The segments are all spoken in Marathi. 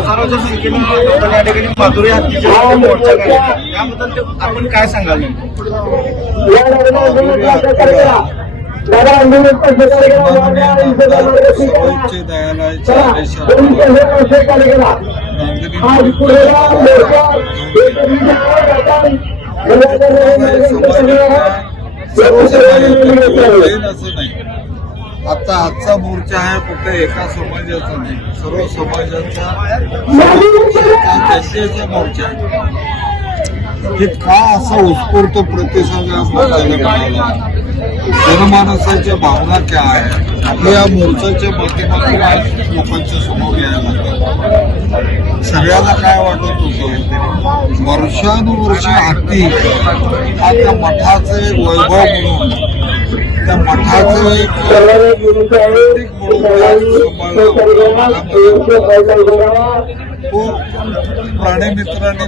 हजारोच्या संख्येने आपण या ठिकाणी माधुरी हत्तीच्या विरुद्ध मोर्चा काढला याबद्दल ते- आपण काय सांगाल नेमकं? माननीय आमदार सर्वोच्च न्यायालयाच्या आदेशानुसार सर्व समाजाला जाईल असं नाही आता आजचा मोर्चा आहे फक्त एका समाजाचा नाही. सर्व समाजाचा जनतेचा मोर्चा आहे. का असा उत्स्फूर्त प्रतिसाद जनमानसाच्या भावना क्या आहे हे या मोर्चाच्या माध्यमातून आज लोकांच्या समोर यायला लागतात सगळ्याला काय वाटत होतं? वर्षानुवर्ष हत्ती हा त्या मठाचं वैभव म्हणून त्या मठाचं एक प्रतीक म्हणून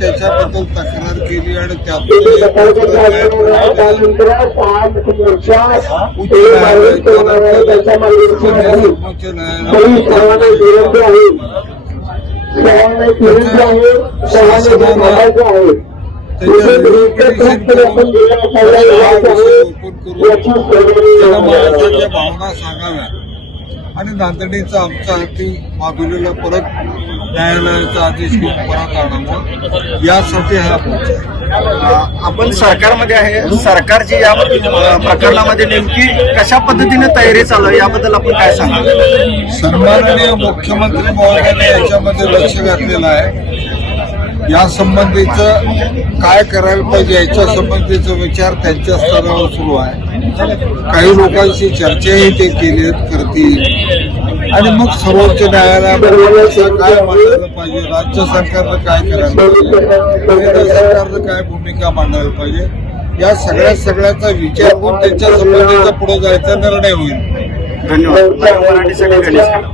त्याच्याबद्दल तक्रार केली आणि त्यातून उच्च न्यायालय त्याच्या भावना सांगाव्या आणि नांदणीचा आमचा हाती माधुरीला परत न्यायालयाचा आदेश घेऊन परत आणावा यासाठी हा आपण सरकारमध्ये आहे. सरकारची या प्रकरणामध्ये नेमकी कशा पद्धतीने तयारी चालू आहे याबद्दल आपण काय सांगाल? सन्माननीय मुख्यमंत्री महोदयांनी याच्यामध्ये लक्ष घातलेलं आहे. या संबंधीचं काय करायला पाहिजे याच्या संबंधीचा विचार त्यांच्या स्तरावर सुरू आहे. काही लोकांशी चर्चाही ते केली करतील. आणि मग सर्वोच्च न्यायालयामध्ये काय मांडायला पाहिजे राज्य सरकारनं काय करायला पाहिजे केंद्र सरकारनं काय भूमिका मांडायला पाहिजे या सगळ्या सगळ्याचा विचार करून त्यांच्या संबंधीचा पुढे जायचा निर्णय होईल. धन्यवाद.